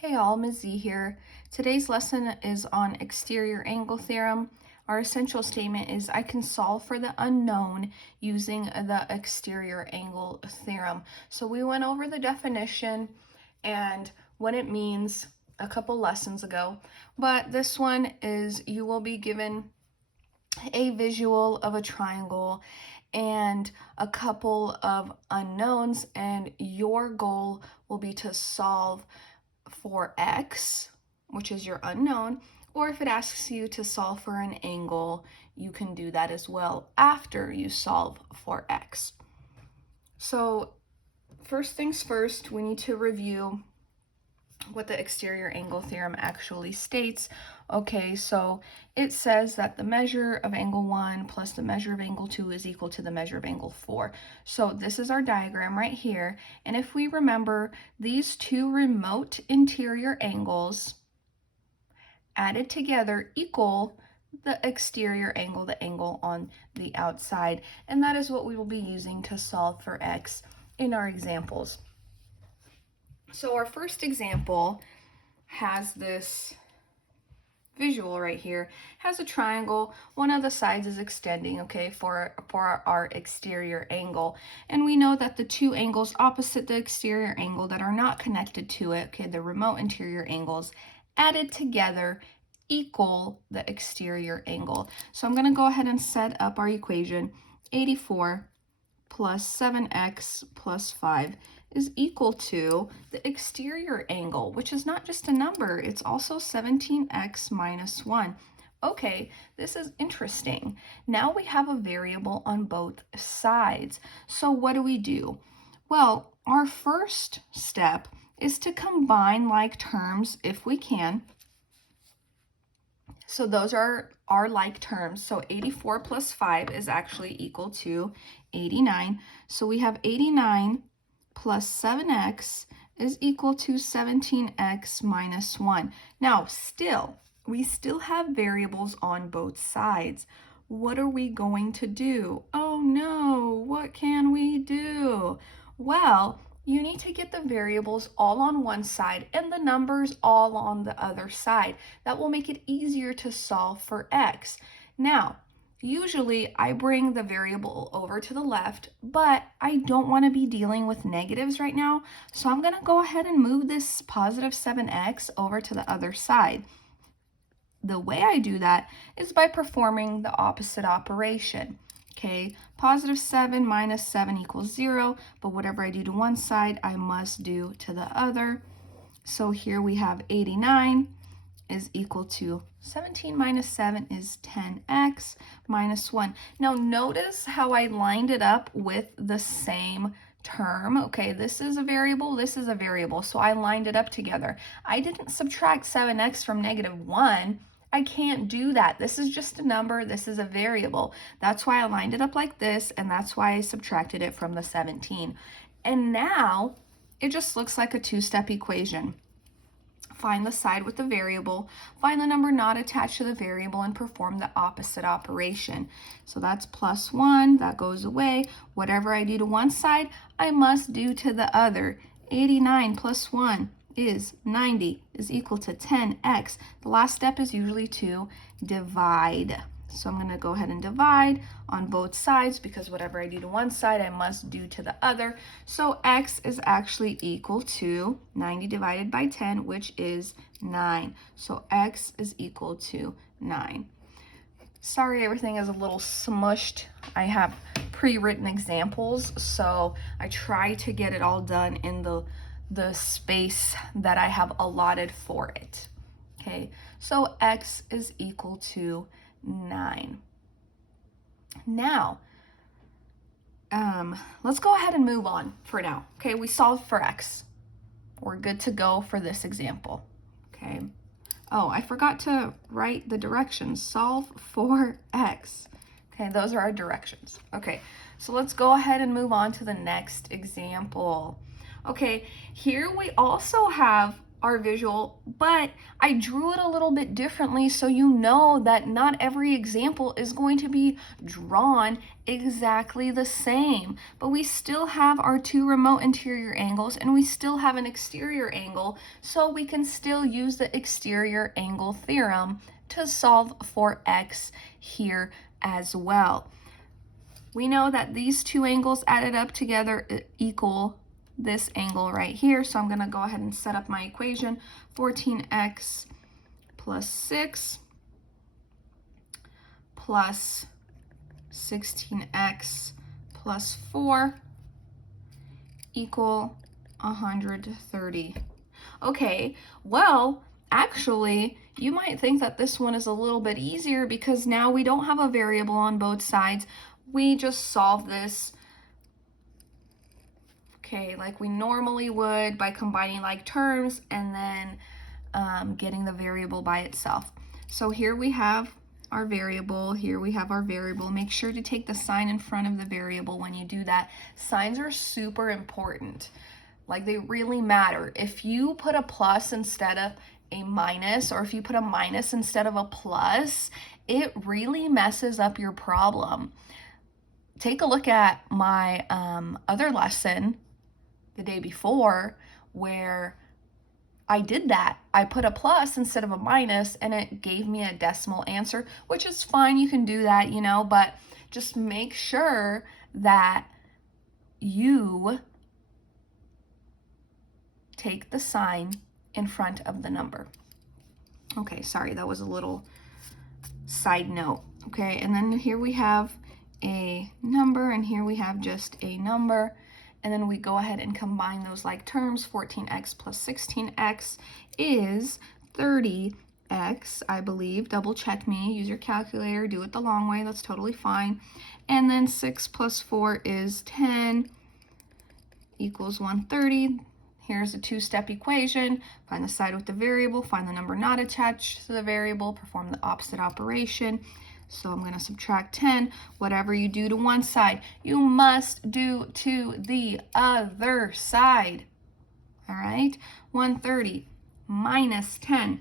Hey all, Ms. Z here. Today's lesson is on exterior angle theorem. Our essential statement is I can solve for the unknown using the exterior angle theorem. So we went over the definition and what it means a couple lessons ago, but this one is you will be given a visual of a triangle and a couple of unknowns, and your goal will be to solve for x, which is your unknown, or if it asks you to solve for an angle, you can do that as well after you solve for x. So first things first, we need to review what the exterior angle theorem actually states. Okay, so it says that the measure of angle 1 plus the measure of angle 2 is equal to the measure of angle 4. So this is our diagram right here. And if we remember, these two remote interior angles added together equal the exterior angle, the angle on the outside. And that is what we will be using to solve for x in our examples. So our first example has this visual right here, has a triangle. One of the sides is extending, okay, for our exterior angle. And we know that the two angles opposite the exterior angle that are not connected to it, okay, the remote interior angles, added together equal the exterior angle. So I'm going to go ahead and set up our equation. 84 plus 7x plus 5 is equal to the exterior angle, which is not just a number, it's also 17x minus 1. Okay, this is interesting. Now we have a variable on both sides. So what do? Well, our first step is to combine like terms if we can. So those are our like terms. So 84 plus 5 is actually equal to 89. So we have 89 plus 7x is equal to 17x minus 1. Now, we still have variables on both sides. What are we going to do? Oh no, what can we do? Well, you need to get the variables all on one side and the numbers all on the other side. That will make it easier to solve for x. Now, usually I bring the variable over to the left, but I don't want to be dealing with negatives right now, so I'm going to go ahead and move this positive 7x over to the other side. The way I do that is by performing the opposite operation. Okay, positive 7 minus 7 equals 0, but whatever I do to one side, I must do to the other. So here we have 89 is equal to 17 minus 7 is 10x minus 1. Now notice how I lined it up with the same term. Okay, this is a variable, this is a variable, so I lined it up together. I didn't subtract 7x from negative 1. I can't do that. This is just a number, this is a variable. That's why I lined it up like this, and that's why I subtracted it from the 17. And now it just looks like a two-step equation. Find the side with the variable, find the number not attached to the variable, and perform the opposite operation. So that's plus 1, that goes away. Whatever I do to one side, I must do to the other. 89 plus 1 is 90 is equal to 10x. The last step is usually to divide. So I'm going to go ahead and divide on both sides because whatever I do to one side, I must do to the other. So x is actually equal to 90 divided by 10, which is 9. So x is equal to 9. Sorry, everything is a little smushed. I have pre-written examples, so I try to get it all done in the space that I have allotted for it. Okay, so x is equal to 9. Now, let's go ahead and move on for now. Okay, we solved for x. We're good to go for this example. Okay. Oh, I forgot to write the directions. Solve for x. Okay, those are our directions. Okay, so let's go ahead and move on to the next example. Okay, here we also have our visual, but I drew it a little bit differently so you know that not every example is going to be drawn exactly the same. But we still have our two remote interior angles and we still have an exterior angle, so we can still use the exterior angle theorem to solve for x here as well. We know that these two angles added up together equal this angle right here. So I'm going to go ahead and set up my equation. 14x plus 6 plus 16x plus 4 equal 130. Okay, well, actually, you might think that this one is a little bit easier because now we don't have a variable on both sides. We just solve this, okay, like we normally would by combining like terms and then getting the variable by itself. So here we have our variable, here we have our variable. Make sure to take the sign in front of the variable when you do that. Signs are super important. Like, they really matter. If you put a plus instead of a minus, or if you put a minus instead of a plus, it really messes up your problem. Take a look at my other lesson the day before where I did that. I put a plus instead of a minus and it gave me a decimal answer, which is fine. You can do that, you know, but just make sure that you take the sign in front of the number. Okay, sorry, that was a little side note. Okay, and then here we have a number and here we have just a number. And then we go ahead and combine those like terms. 14x plus 16x is 30x, I believe. Double check me, use your calculator, do it the long way, that's totally fine. And then 6 plus 4 is 10 equals 130. Here's a two-step equation. Find the side with the variable, find the number not attached to the variable, perform the opposite operation. So I'm going to subtract 10. Whatever you do to one side, you must do to the other side. All right? 130 minus 10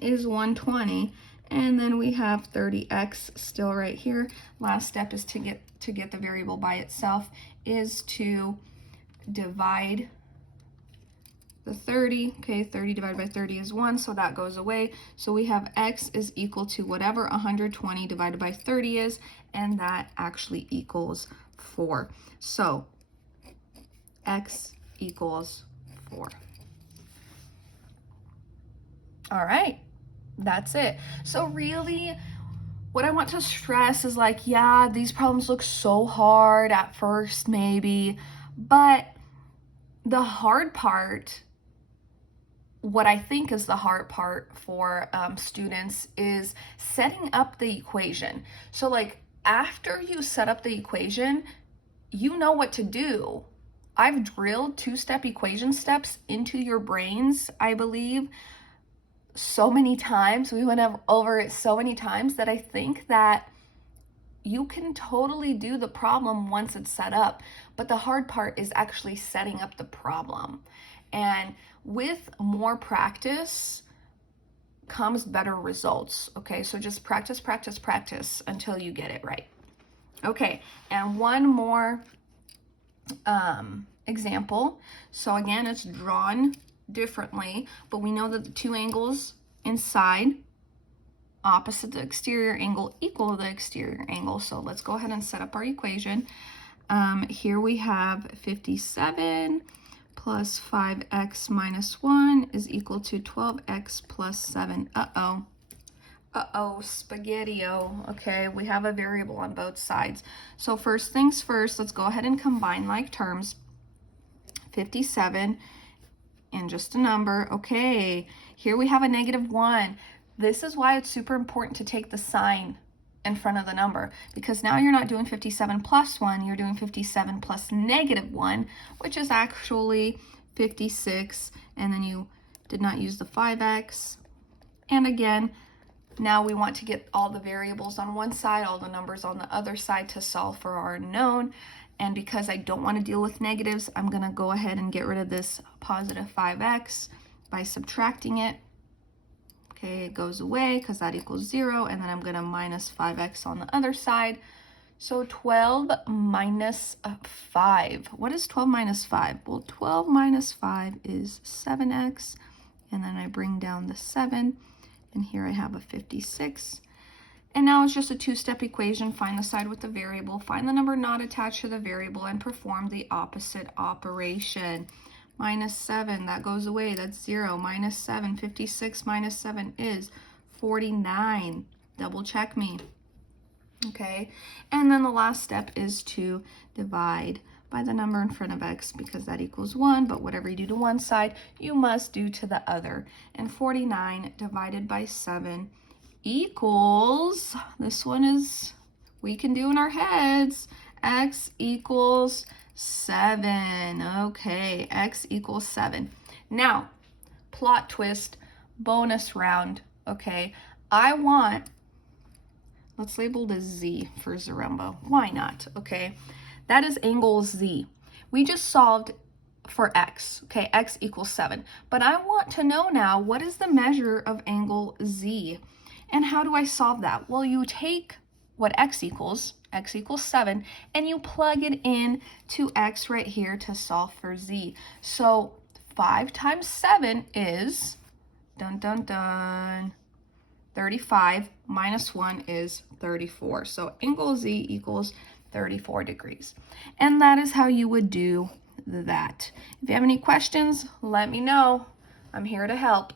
is 120. And then we have 30x still right here. Last step is to get the variable by itself is to divide the 30, okay, 30 divided by 30 is 1, so that goes away. So we have x is equal to whatever 120 divided by 30 is, and that actually equals 4. So x equals 4. All right, that's it. So really, what I want to stress is like, yeah, these problems look so hard at first maybe, but the hard part, what I think is the hard part for students is setting up the equation. So like after you set up the equation, you know what to do. I've drilled two-step equation steps into your brains, I believe, so many times. We went over it so many times that I think that you can totally do the problem once it's set up. But the hard part is actually setting up the problem. And with more practice comes better results, okay? So just practice, practice, practice until you get it right. Okay, and one more example. So again, it's drawn differently, but we know that the two angles inside opposite the exterior angle equal the exterior angle. So let's go ahead and set up our equation. Here we have 57 plus 5x minus 1 is equal to 12x plus 7. Spaghetti-o. Okay, we have a variable on both sides. So first things first, let's go ahead and combine like terms. 57 and just a number. Okay, here we have a -1. This is why it's super important to take the sign in front of the number, because now you're not doing 57 plus 1, you're doing 57 plus -1, which is actually 56, and then you did not use the 5x. And again, now we want to get all the variables on one side, all the numbers on the other side to solve for our unknown. And because I don't want to deal with negatives, I'm going to go ahead and get rid of this positive 5x. by subtracting it. Okay, it goes away because that equals 0, and then I'm going to minus 5x on the other side. So 12 minus 5. What is 12 minus 5? Well, 12 minus 5 is 7x, and then I bring down the 7, and here I have a 56. And now it's just a two-step equation. Find the side with the variable, find the number not attached to the variable, and perform the opposite operation. Minus 7, that goes away, that's 0. Minus 7, 56 minus 7 is 49. Double check me. Okay, and then the last step is to divide by the number in front of x because that equals 1, but whatever you do to one side, you must do to the other. And 49 divided by 7 equals, this one is, we can do in our heads, x equals 7. Okay, x equals 7. Now, plot twist, bonus round. Okay, I want, let's label this Z for Zaremba. Why not? Okay, that is angle Z. We just solved for x. Okay, x equals 7. But I want to know now, what is the measure of angle Z? And how do I solve that? Well, you take what x equals 7, and you plug it in to x right here to solve for Z. So 5 times 7 is, dun dun dun, 35, minus 1 is 34. So angle Z equals 34 degrees. And that is how you would do that. If you have any questions, let me know. I'm here to help.